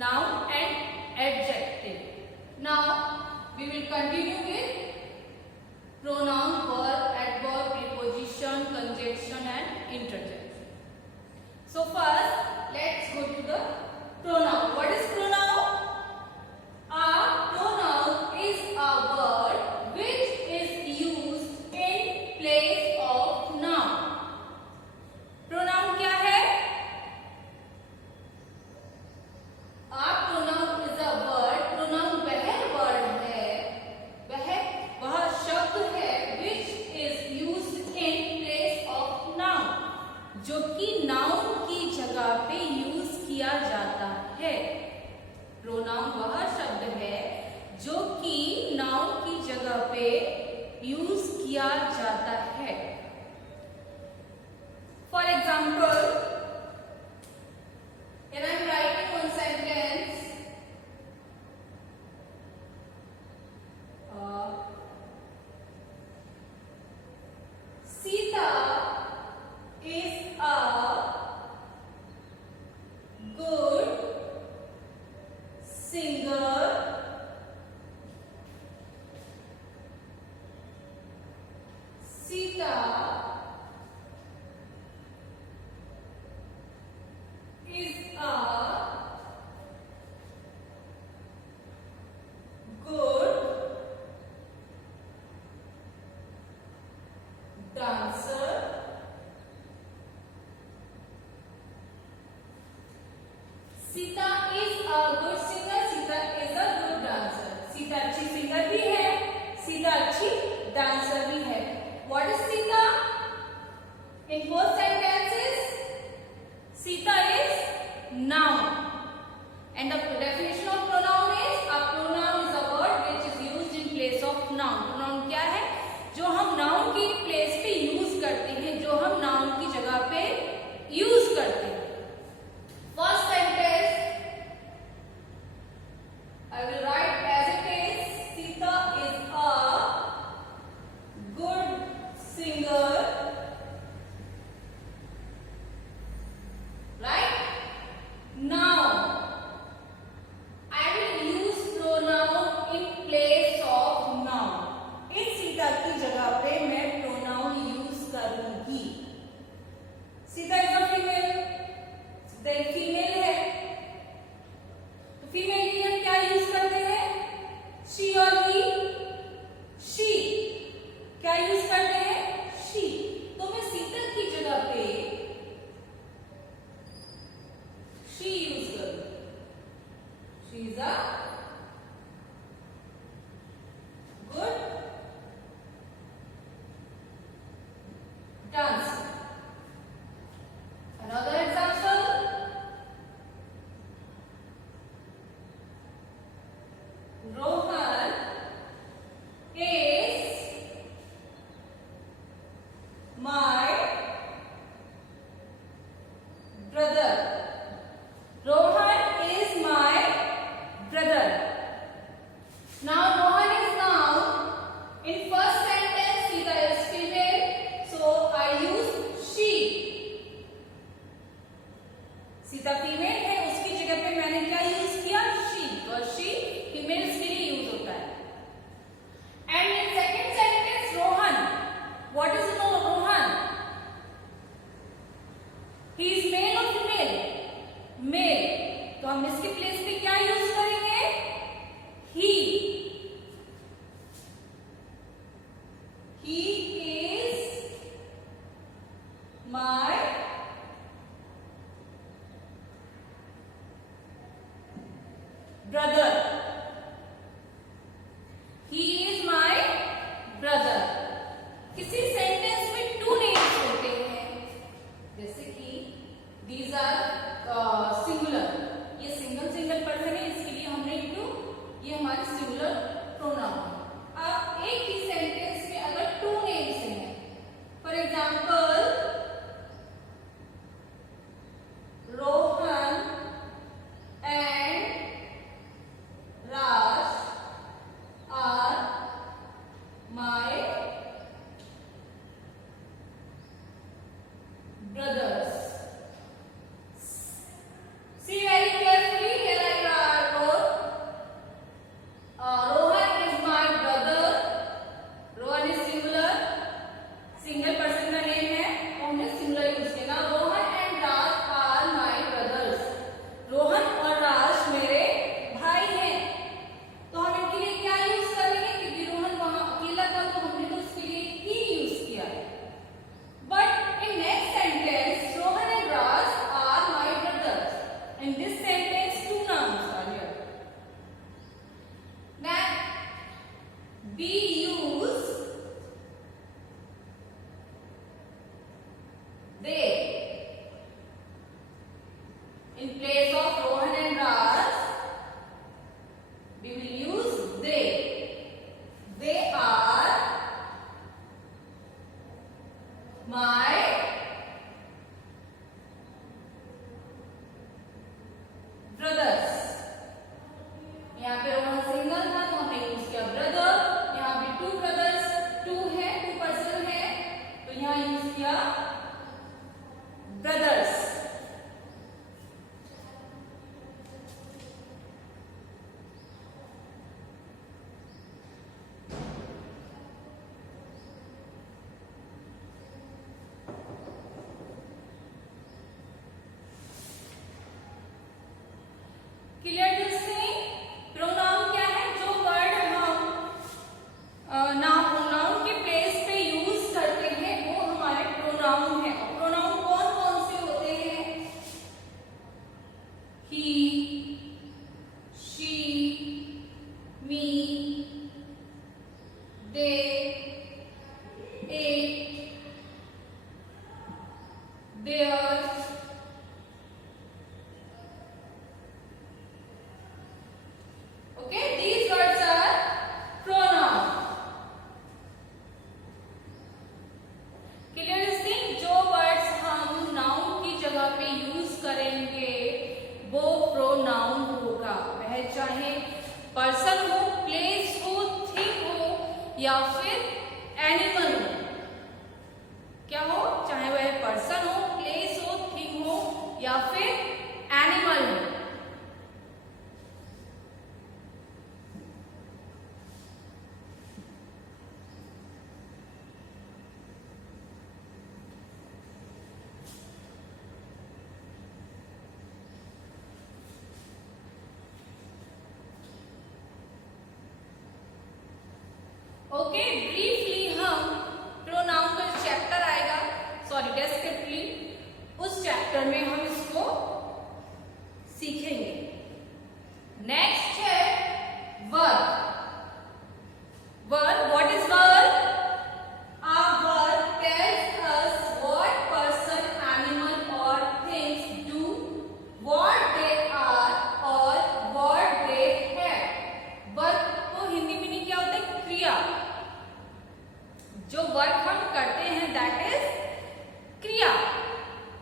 noun and adjective. Now we will continue with pronoun, verb, adverb, preposition, conjunction and interjection. So first let's go to the pronoun. What is pronoun? A pronoun is a word which is used in place of noun. Pronoun क्या है? A pronoun is a word. Pronoun वह word है, वह शब्द है which is used in place of noun, जो कि noun की जगह पे यूज किया जाता है. प्रोनाउन वह शब्द है जो कि नाउन की जगह पे यूज किया जाता है. For example, when I am writing one sentence, Sita is a good singer. Sita is a good dancer. Sita is a good singer. Sita is a good dancer. Sita अच्छी singer भी है, Sita अच्छी dancer भी है. What is Sita? In both sentences, Sita is noun. And the definition of pronoun is a pronoun is a word which is used in place of noun. Pronoun क्या है? जो हम noun की place पे use करते हैं, जो हम noun की जगह पे यूज करते हैं. First sentence I will write as it is. Sita is a good singer. Right? Now I will use pronoun in place of noun. इस सीता की जगह पे मैं pronoun यूज करूंगी. Sita is a female. Sita एक फीमेल है, तो फीमेल के लिए हम क्या यूज करते हैं? शी और ही. शी क्या यूज करते हैं? शी. तो मैं सीता की जगह पे शी यूज करूंगी. She is a good dancer. Another example, Rohan is my brother. Rohan is my brother. Now Rohan is noun. In first sentence, Sita is female, so I use she. Sita female है, उसकी जगह पे मैंने क्या use किया? She. और she females के लिए यूज होता है. And in second sentence Rohan, what is no Rohan? He is male और फीमेल? मेल. तो हम इसके प्लेस पे क्या यूज करेंगे? He. He is my brother. He is my brother. किसी सेंटेंस में टू नेम्स होते हैं, जैसे कि these are singular. ये सिंगल पर्सन है, इसके लिए हमने टू, ये हमारे सिंगुलर प्रोनाउन है. अब एक ही सेंटेंस में अगर टू नेम्स हैं, for example Rohan and In place of Rohan and Raj, we will use they. They are my brothers. यहाँ पे रोहन सिंगल था तो हमने यूज किया ब्रदर. यहाँ पे टू ब्रदर्स, टू है, टू पर्सन है, तो यहाँ यूज किया brothers. Clear this thing? Pronoun क्या है? जो वर्ड हम नाउन के प्लेस पे यूज करते हैं वो हमारे प्रोनाउन है. और प्रोनाउन कौन कौन से होते हैं? He, she, me, they, it, there. Okay, these words are pronoun. Clear this thing? जो words हम noun की जगह पे use करेंगे वो pronoun होगा. वह चाहे person हो, place हो, thing हो या फिर animal हो. क्या हो? चाहे वह person हो, place हो, thing हो या फिर animal हो. ओके, ब्रीफली हम प्रोनाउन का चैप्टर आएगा, सॉरी डेस्क्रिप्टिवली, उस चैप्टर में हम इसको सीखेंगे. नेक्स्ट है verb. Verb, what is verb? A verb tells us what person, animal or things do, what they are or what they have. Verb को हिंदी में क्या होता है? क्रिया. जो वर्क हम करते हैं दैट इज क्रिया.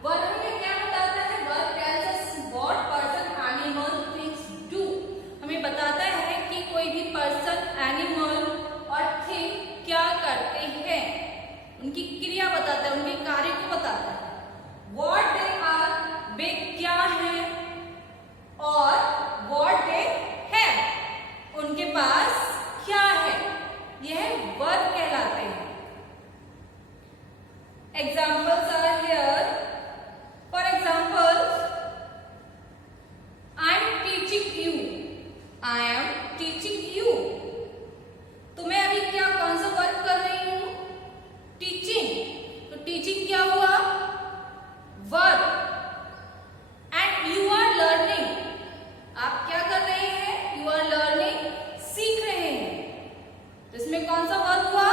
वर्क हमें क्या बताता है? Work tells us what person, animal, things do. हमें बताता है कि कोई भी पर्सन, एनिमल और थिंग क्या करते हैं. उनकी क्रिया बताता है, उनके कार्य को बताता है. व्हाट दे आर, वे क्या हैं, और व्हाट दे हैव, उनके पास क्या है. यह वर्ब कहलाते हैं. Examples are here. For example, I am teaching you. I am teaching you. तो मैं अभी क्या कौन सा वर्क कर रही हूँ? टीचिंग. तो टीचिंग क्या हुआ? Work. And you are learning. आप क्या कर रहे हैं? यू आर लर्निंग, सीख रहे हैं. तो इसमें कौन सा वर्ब हुआ?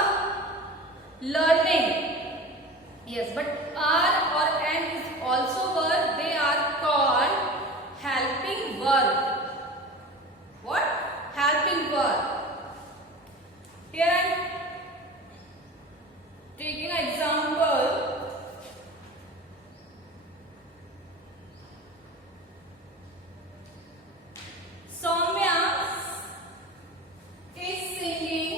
Learning. Yes, but are or and is also verb. They are called helping verb. What? Helping verb. Here I am taking an example. Soumya is singing.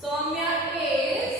Soumya is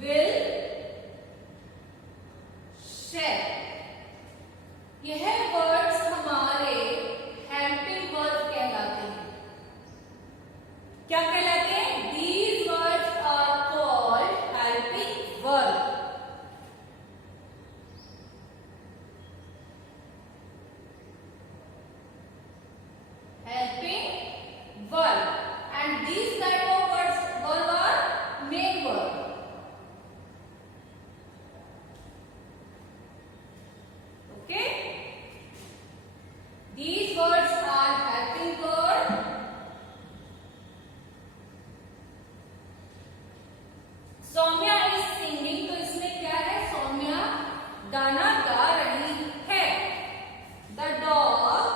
will share। यह words हमारे helping verb कहलाते हैं। क्या कहलाते हैं? These words are called helping verb। Helping verb, and these type of words verb are main verb। Okay, these words are helping verb। Saumya is singing, तो इसमें क्या है? सौम्या गाना गा रही है। The dog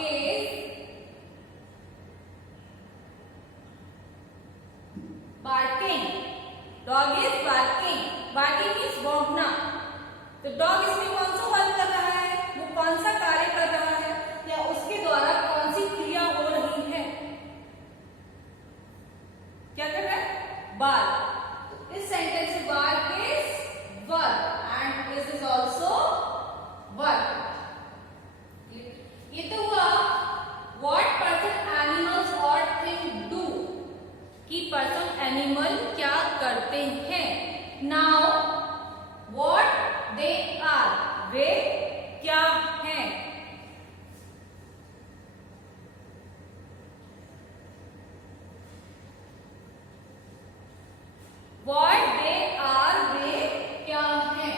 is barking. Dog is barking. Barking means भौंकना। तो डॉग इसमें कौन सा वर्क कर रहा है? वो कौन सा कार्य कर रहा है, या उसके द्वारा कौन सी क्रिया हो रही है? क्या कर रहा है? बार्क। इस सेंटेंस से bark is verb and this is also verb. ये तो हुआ व्हाट पर्सन एनिमल्स और थिंग डू, कि पर्सन एनिमल क्या करते हैं। नाउ व्हाट दे आर, वे क्या हैं। What they are, वे क्या हैं।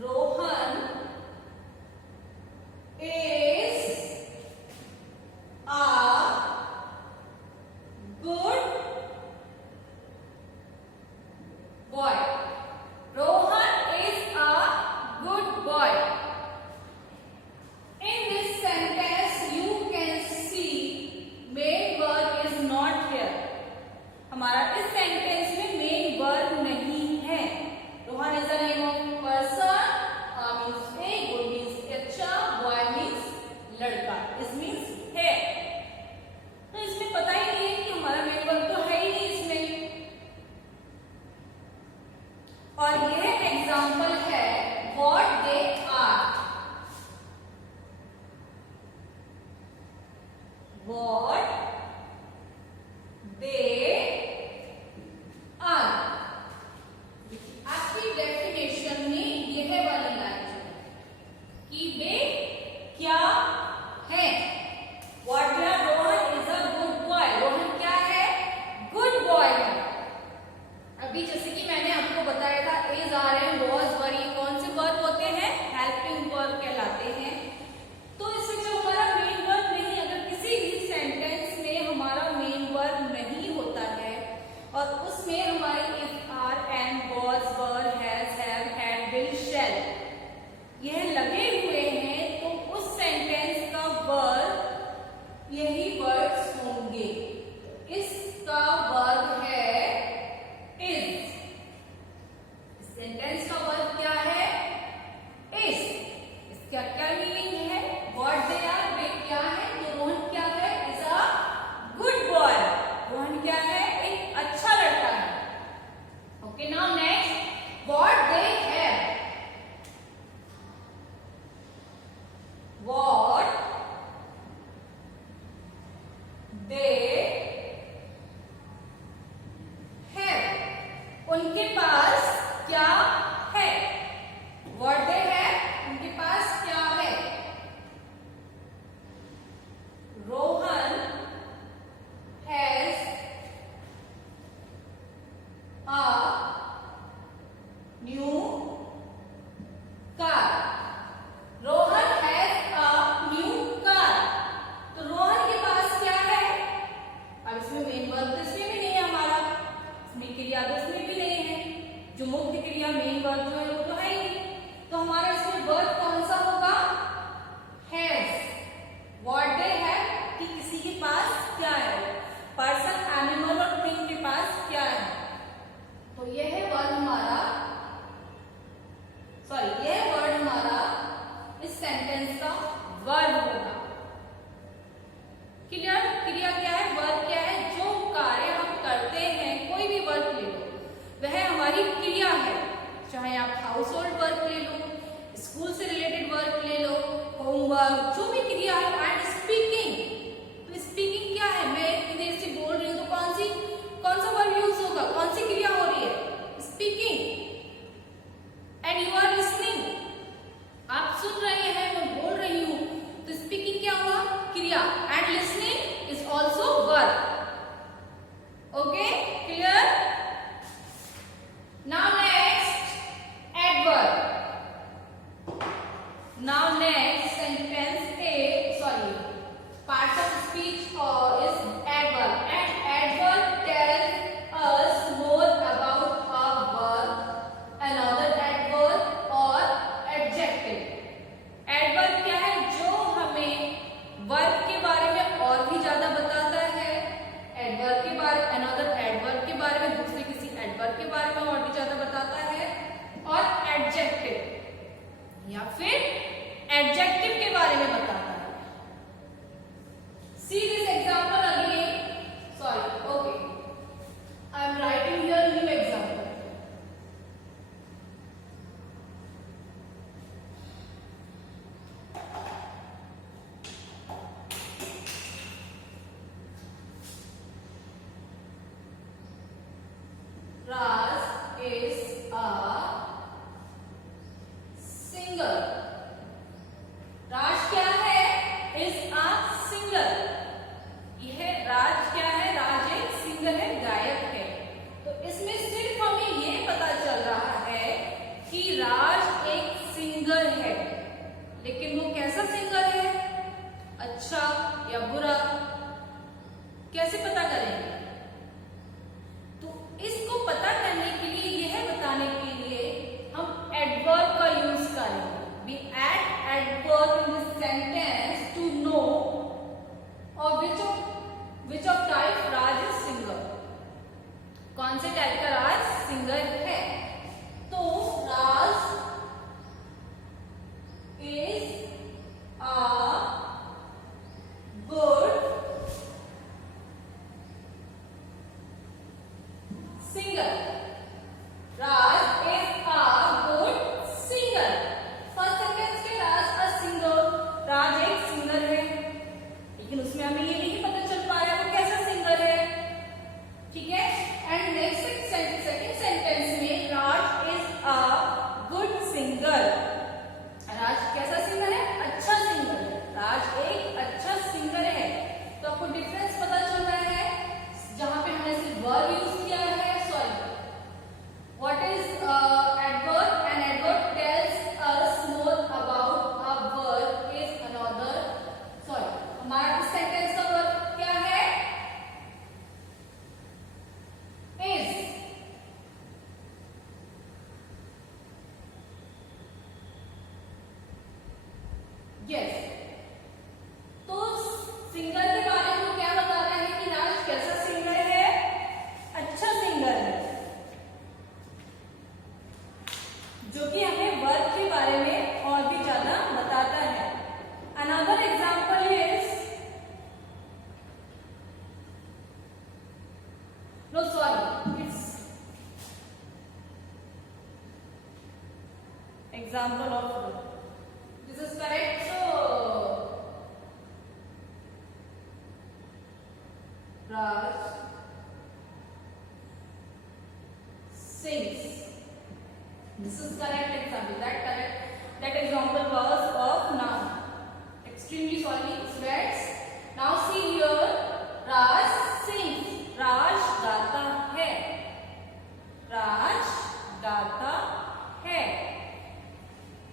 Rohan is a good boy। Rohan is a good boy। In this sentence you can see main verb is not here। हमारा इस सेंटेंस में मेन वर्ब नहीं है। Rohan is the name of person, means A, good means अच्छा, boy means लड़का, this means है। तो इसमें पता ही नहीं है कि हमारा मेन वर्ब तो है ही नहीं इसमें। और यह एग्जांपल है what they are. What they आपकी डेफिनेशन में यह वाली लाइन है कि वे क्या है। What they are, Rohan is a good boy. Rohan क्या है? गुड बॉय है। अभी जैसे कि मैंने आपको बताया था इज, आर एंड वाज, वर, ये कौन से वर्ब होते हैं? हेल्पिंग वर्ब कहलाते हैं। तो इसमें जो हमारा मेन वर्ब नहीं, अगर किसी भी सेंटेंस चाहे आप हाउस होल्ड वर्क ले लो, स्कूल से रिलेटेड वर्क ले लो, होमवर्क, जो भी क्रिया है। एंड स्पीकिंग, तो स्पीकिंग क्या है, मैं इतनी देर से बोल रही हूँ तो कौन सा वर्ब यूज होगा, कौन सी क्रिया हो रही है, speaking. And you are listening, आप सुन रहे हैं, मैं बोल रही हूँ, तो स्पीकिंग क्या हुआ, क्रिया। And listening is also verb. Okay, clear. Now next adverb. Now next sentence is, parts of speech is adverb, and adverb tells us more about a verb, another adverb or adjective. Adverb क्या है, जो हमें verb के बारे में और भी ज्यादा बताता है, adverb के बारे, another adverb के बारे में, दूसरे किसी adverb के बारे में और भी ज्यादा बताता है, और adjective या फिर एडजेक्टिव के बारे में बताता है। See this example again. Sorry, okay. I am writing here new example. Raj is a singer. राज क्या है, इज अ सिंगर। यह राज क्या है, राज एक सिंगर है, गायक है। तो इसमें सिर्फ हमें ये पता चल रहा है कि राज एक सिंगर है, लेकिन वो कैसा सिंगर है, अच्छा या बुरा, कैसे पता करेंगे। तो इसको पता करने के लिए, यह बताने के लिए हम एडवर्ब का यूज करेंगे। We add adverb in this sentence to know which of type Raj is singer. कौन से टाइप का राज सिंगर है। तो राज is a good singer. Raj is a good singer. First sentence के राज एक सिंगर है, लेकिन उसमें हमें ये नहीं पता चल पा रहा है वो कैसा सिंगर है, ठीक है। एंड नेक्स्ट सेकंड सेंटेंस में राज इज अ गुड सिंगर। राज कैसा सिंगर है, अच्छा सिंगर है, राज एक अच्छा सिंगर है। तो आपको डिफरेंस पता चल रहा है, जहां पे हमने सिर्फ वर्ब यूज किया है। What is adverb? An adverb tells us more about a verb is another. हमारा इस सेंटेंस का वर्ब क्या है, is। Yes. तो सिंगर के बारे में क्या बता रहा है कि राज कैसा सिंगर है, अच्छा सिंगर है, जो कि हमें वर्ब के बारे में और भी ज्यादा बताता है। Another example is, no sorry, it's example of this is correct. So Raj sings. This is correct example. That example was of noun. Extremely sorry, students. Now see here, Raj sings. Raj गाता है, राज गाता है।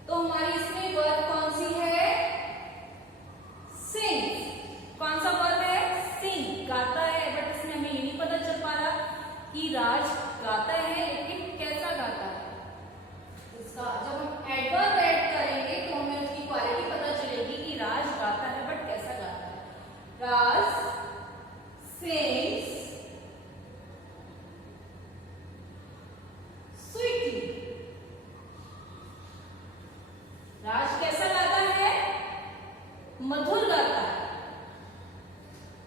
तो हमारी इसमें verb कौन सी है, sing। कौन सा वर्ब है, sing, गाता है। बट इसमें हमें ये नहीं पता चल पा रहा कि राज गाता है, लेकिन कैसा गाता है। इसका जब हम एडवर्ब ऐड करेंगे तो हमें उसकी क्वालिटी पता चलेगी कि राज गाता है, बट कैसा गाता है। राज sings sweetly। राज कैसा गाता है, मधुर गाता है।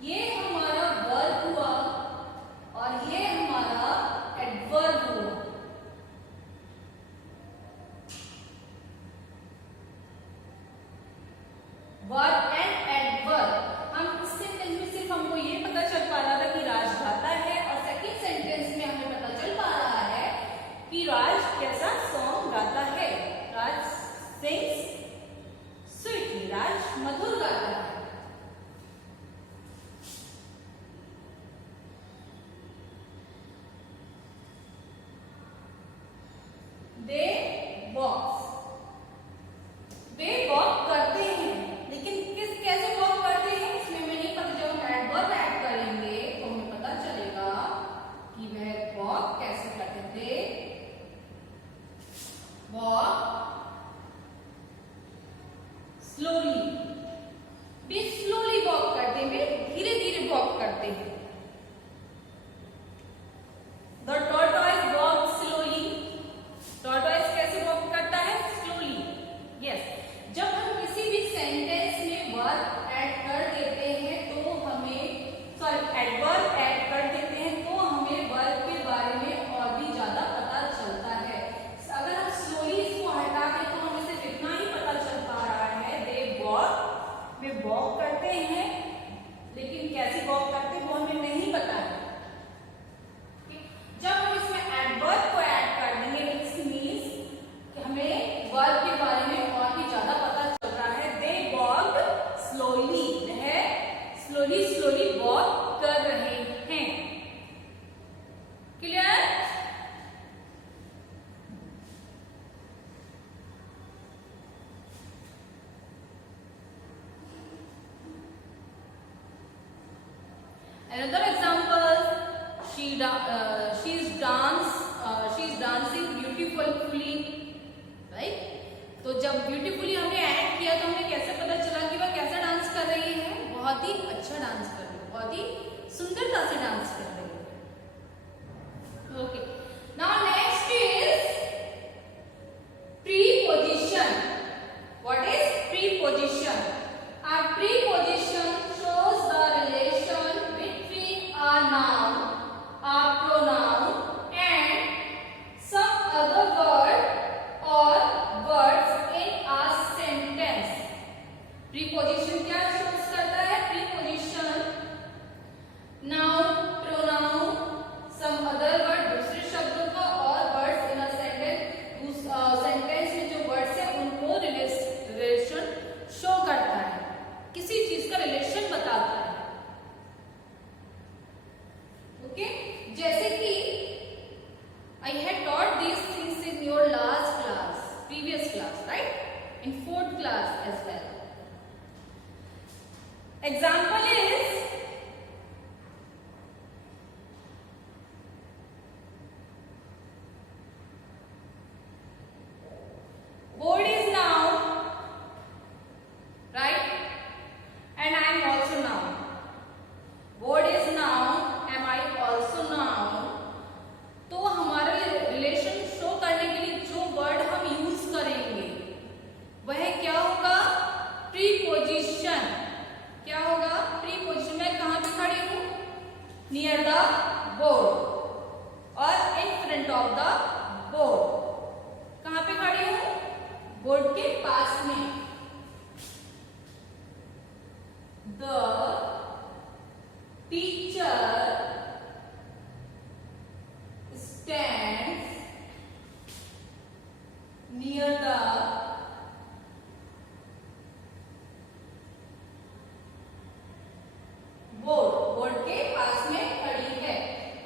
ये हमारा वर्ब हुआ और ये हमारा एडवर्ब स्लोली स्लोली वॉक कर रहे हैं। Clear? Another example, she is dancing beautifully, right? तो जब beautifully हमने ऐड किया तो हमें कैसे पता चला कि वह कैसा डांस कर रही है? बहुत ही अच्छा डांस कर रही है, बहुत ही सुंदरता से डांस कर रही है। Okay, now next is preposition. What is preposition? A preposition shows the relation between a noun, a pronoun, and some other word or words in a sentence. Preposition क्या shows करता है? Preposition noun, pronoun, some other word दूसरे शब्दों का और words in a sentence, sentence में जो words है उनको रिलेशन शो करता है, किसी चीज का रिलेशन बताता है। ओके, जैसे कि I had taught these things in your last class, previous class, right, in 4th class as well. Example is board is noun, right, and I am also noun. Board is noun, am I also noun? तो हमारा relation show करने के लिए जो word हम use करेंगे वह क्या होगा? प्रीपोजिशन। क्या होगा? प्रीपोजिशन। मैं कहाँ पे खड़ी हूँ? नियर द बोर्ड और in front of the board. कहाँ पे खड़ी हूँ? बोर्ड के पास में। The teacher stands near the board. Board के पास में खड़ी है।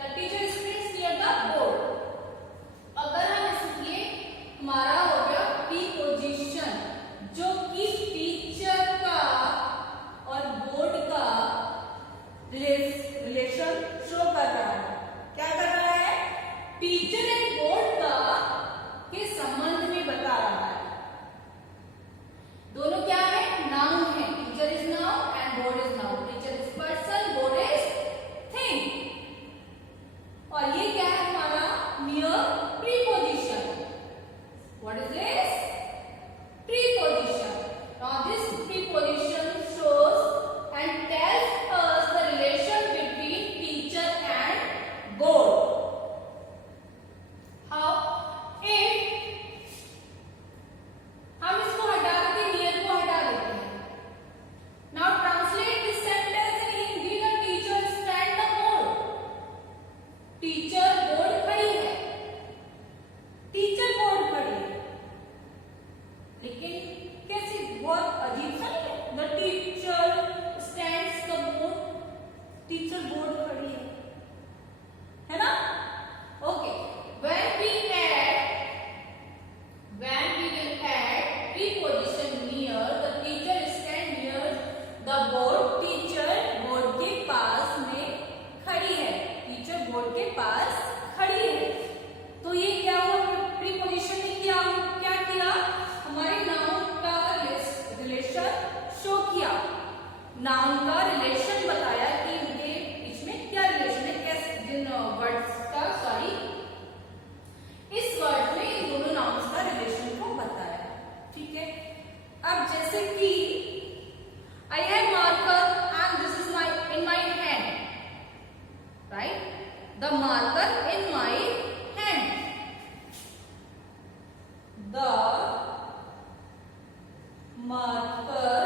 The teacher stands near the board. अगर हम इसलिए हमारा हो गया प्रीपोजिशन, जो कि टीचर का और बोर्ड का रिलेशन शो कर रहा है। क्या कर रहा है? टीचर एंड बोर्ड का के संबंध में बता रहा है। दोनों क्या है? नाउन है। Teacher is noun and board is noun. Teacher is person, board is thing. और ये क्या है हमारा? Near preposition. What is this? Preposition. Now this preposition shows and tells us the relation between teacher and board. How? If हम इसको हटा के near को हटा देते हैं. Now translate this sentence in Hindi. The teacher stand the board. Teacher board खड़ी है. टीचर बोर्ड खड़ी है, लेकिन कैसे? बहुत अजीब सा नहीं है? The teacher stands the board, teacher board खड़ी है ना? Okay, when we will add preposition near, the teacher stand near the board. Teacher board के पास में खड़ी है। टीचर बोर्ड के पास खड़ी है। तो ये क्या हुआ? प्रीपोजिशन ने क्या किया? हमारे नाउन का रिलेशन शो किया, नाउन का रिलेशन बताया कि इनके बीच में क्या रिलेशन है, कैसे जिन वर्ड्स का, सॉरी, इस वर्ड में इन दोनों नाउन्स का रिलेशन को बताया। ठीक है, अब जैसे कि I have marker and this is in my hand, right, the marker in my hand. The marker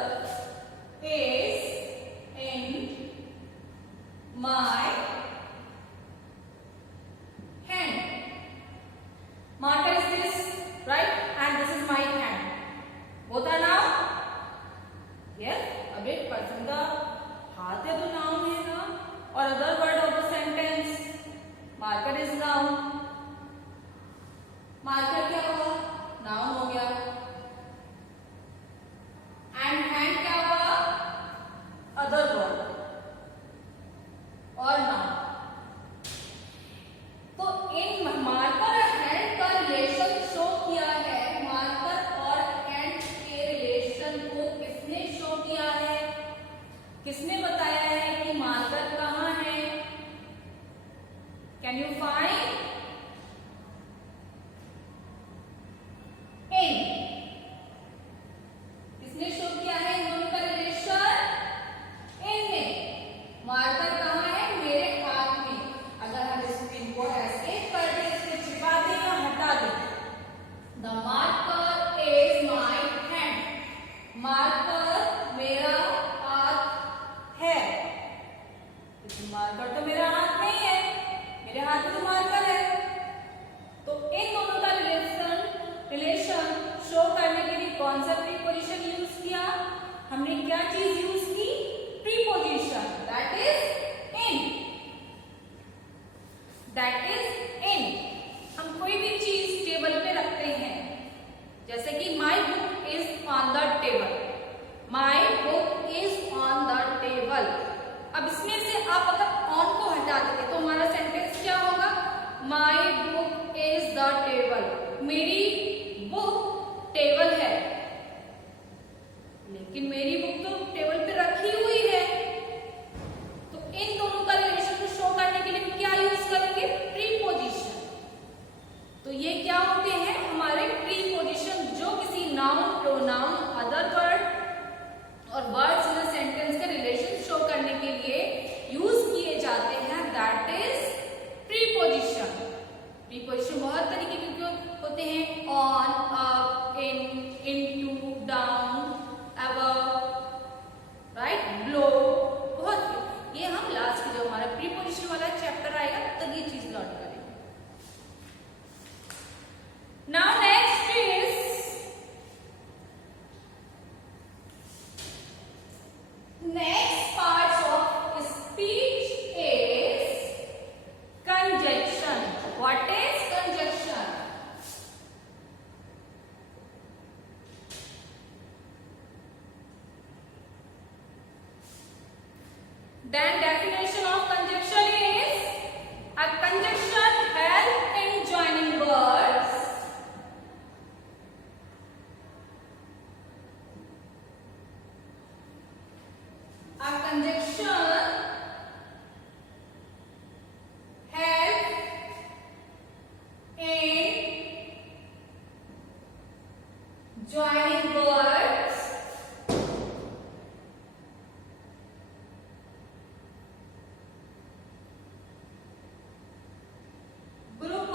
is in my hand. Marker is this, right? And this is my hand. Both are now? Yes. अब एक person का हाथ है तो marker तो मेरा हाथ में ही है, मेरे हाथ में तो मार्कर है। तो इन दोनों का रिलेशन शो करने के लिए कौन सा प्रीपोजिशन यूज किया? हमने क्या चीज यूज की? Preposition, that is in. That is in. हम कोई भी चीज टेबल पे रखते हैं, जैसे कि my book is on the table. My book is on the table. अब इसमें से आप अगर ऑन को हटा देंगे तो हमारा सेंटेंस क्या होगा? My book is the table. मेरी बुक टेबल है, लेकिन मेरी बुक तो टेबल पे रखी हुई है। तो इन दोनों का रिलेशन को शो करने के लिए क्या यूज करेंगे? प्रीपोजिशन। तो ये क्या होते हैं? हमारे प्रीपोजिशन, जो किसी नाउन, प्रोनाउन, अदर वर्ड और वर्ड्स इन सेंटेंस के रिलेशन शो करने के लिए यूज किए जाते हैं, दैट इज प्रीपोजिशन। प्रीपोजिशन बहुत तरीके के होते हैं, on, up, in, into, down, above, right, below, बहुत। ये हम लास्ट की जो हमारा प्रीपोजिशन वाला चैप्टर आएगा तब ये चीज लर्न करेंगे। Now next is next parts of speech is conjunction. What is conjunction? Then definition of conjunction is a conjunction help in joining words. A conjunction help in joining words. Group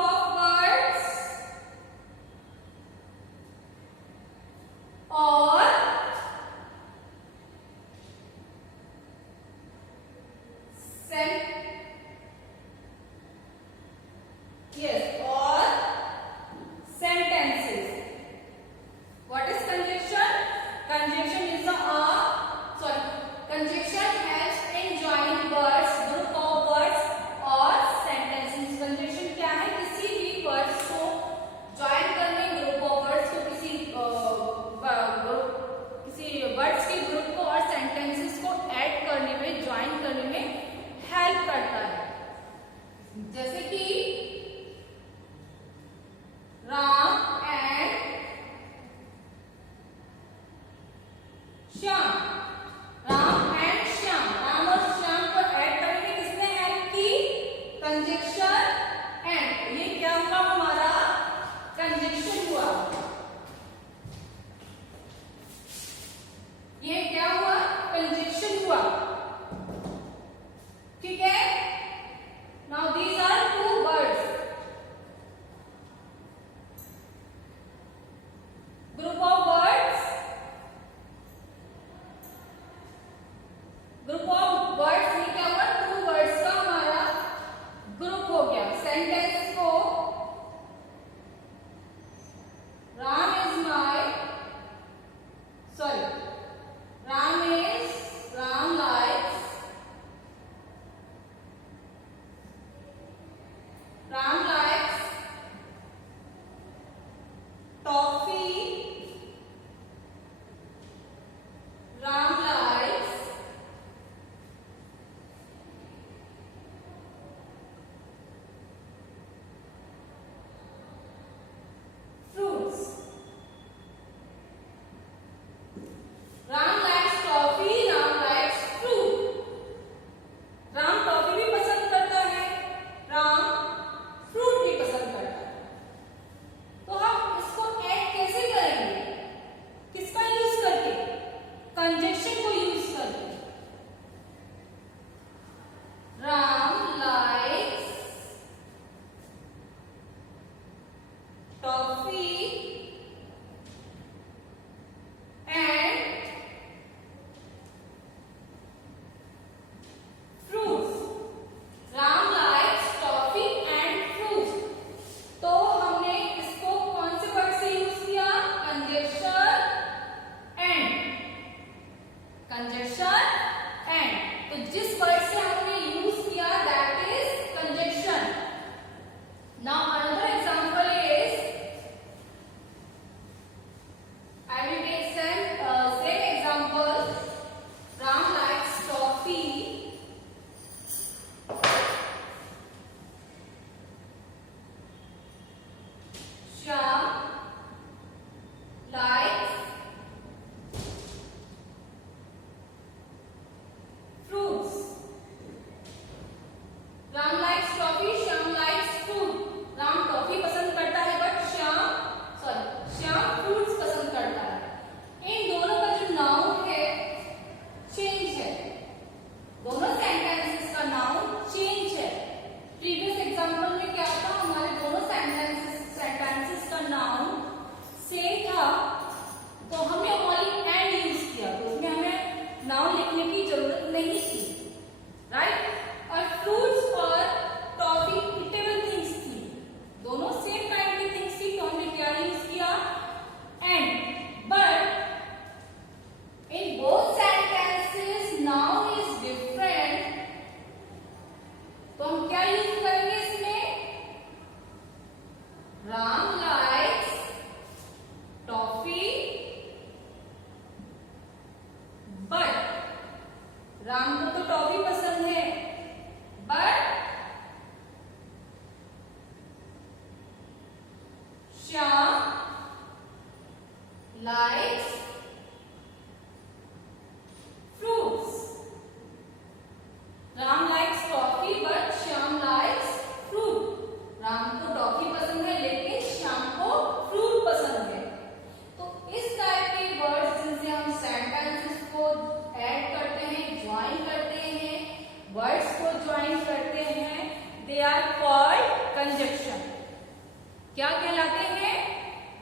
क्या कहलाते हैं?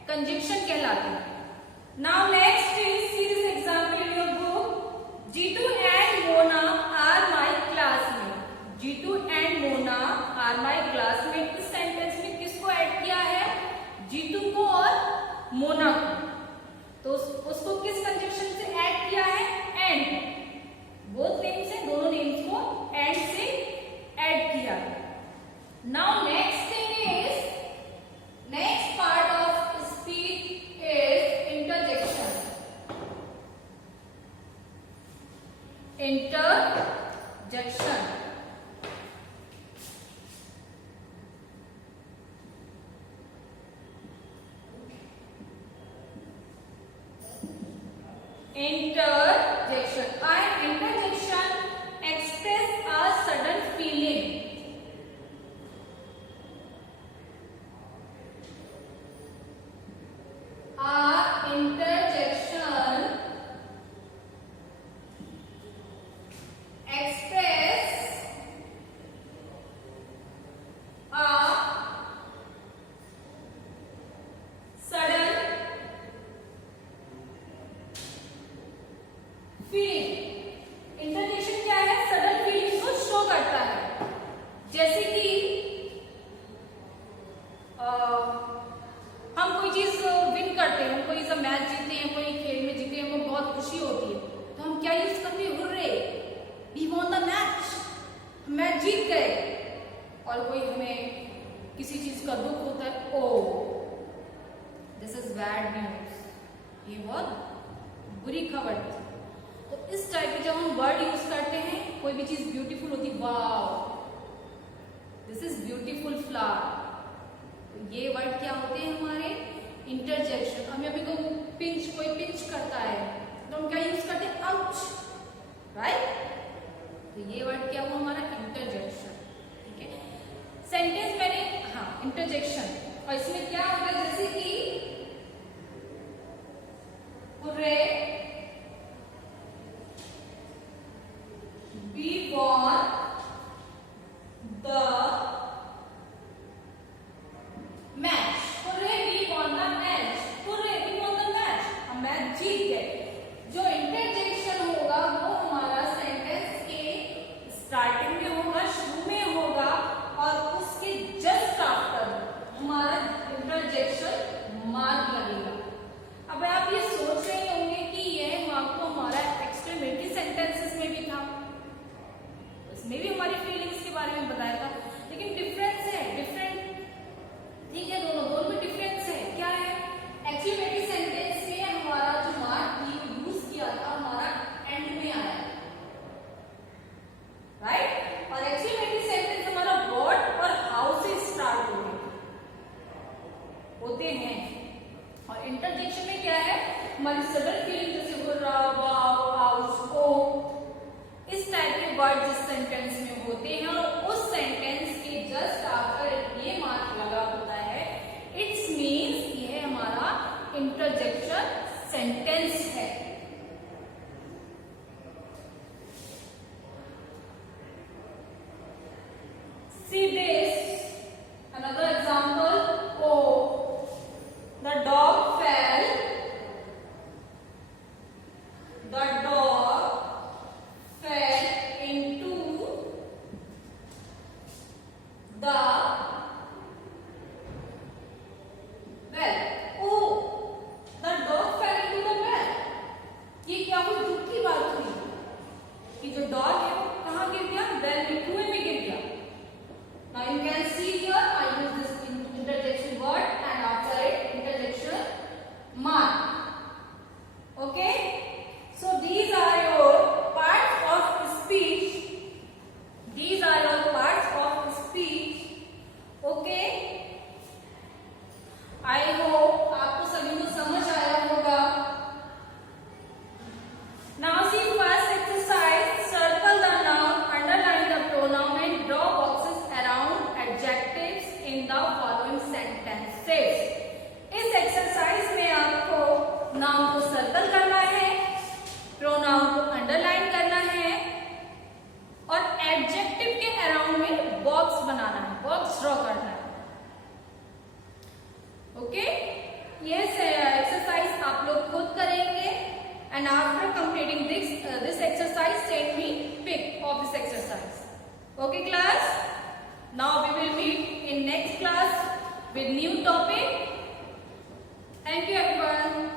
Conjunction कहलाते हैं। Now next is see this example in your book. Jeetu and Mona are my classmate. Jeetu and Mona are my classmate. इस sentence में किसको add किया है? जीतू को और मोना को। तो उसको किस कंजक्शन से ऐड किया है? एंड। बोथ नेम्स है, दोनों नेम्स को एंड से ऐड किया है। Now next thing is, next part of speech is interjection. Interjection interjection. An interjection express a sudden feeling. A interjection express a sudden feeling. Interjection क्या है? Sudden feeling को show करता है। जैसे कि हम कोई चीज विन करते हैं, हम कोई सा मैच जीतते हैं, कोई खेल में जीते हैं, हमें बहुत खुशी होती है, तो हम क्या यूज करते हैं? Hurray, we won the match, match जीत गए। और कोई हमें किसी चीज का दुख होता है, ओ दिस इज बैड न्यूज, ये बहुत बुरी खबर थी। तो इस टाइप के जब हम वर्ड यूज करते हैं, कोई भी चीज ब्यूटीफुल होती, wow this is beautiful flower, तो ये वर्ड क्या होते हैं? हमारे इंटरजेक्शन। हमें अभी कोई पिंच करता है तो हम क्या यूज करते हैं? Ouch, right? तो ये वर्ड क्या हुआ? हमारा इंटरजेक्शन। ठीक है, सेंटेंस मैंने, हाँ इंटरजेक्शन, और इसमें क्या होगा? जैसे कि hurray, we won the match. Hooray, we won the match. Hooray, we won the match. हम मैच जीत गए। जो इंटरजेक्शन होगा वो हमारा सेंटेंस के स्टार्टिंग में होगा, शुरू में होगा, और उसके जस्ट आफ्टर हमारा इंटरजेक्शन मार्क लगेगा। अब आप ये सोच रहे होंगे कि यह मार्क तो हमारा एक्सक्लेमेटरी सेंटेंसेस में भी था, इसमें भी हमारी फीलिंग्स के बारे में बताया था, लेकिन डिफरेंस है, डिफरेंट, ठीक है, दोनों में डिफरेंस है। क्या है? एक्सक्लेमेटरी सेंटेंस में हमारा जो मार्क यूज किया था हमारा एंड में आया, राइट? और एक्सक्लेमेटरी सेंटेंस हमारा व्हाट और हाउ से स्टार्ट होते हैं। और इंटरजेक्शन में क्या है? हमारी सडन फीलिंग, जैसे हुर्रा, वाव, आउच, ओ, इस टाइप के वर्ड जिस सेंटेंस में होते हैं और उस सेंटेंस के जस्ट आफ्टर ये मार्क लगा होता है, इट्स मीन्स ये हमारा इंटरजेक्शन सेंटेंस है। See this, another example. Oh, the dog fell. The dog fell into the well. Oh, the dog fell into the well. ये क्या हुई? दुख की बात हुई कि जो डॉग है वो कहाँ गिर गया? वेल में, कुएं में गिर गया। Now in Okay class, now we will meet in next class with new topic. Thank you everyone.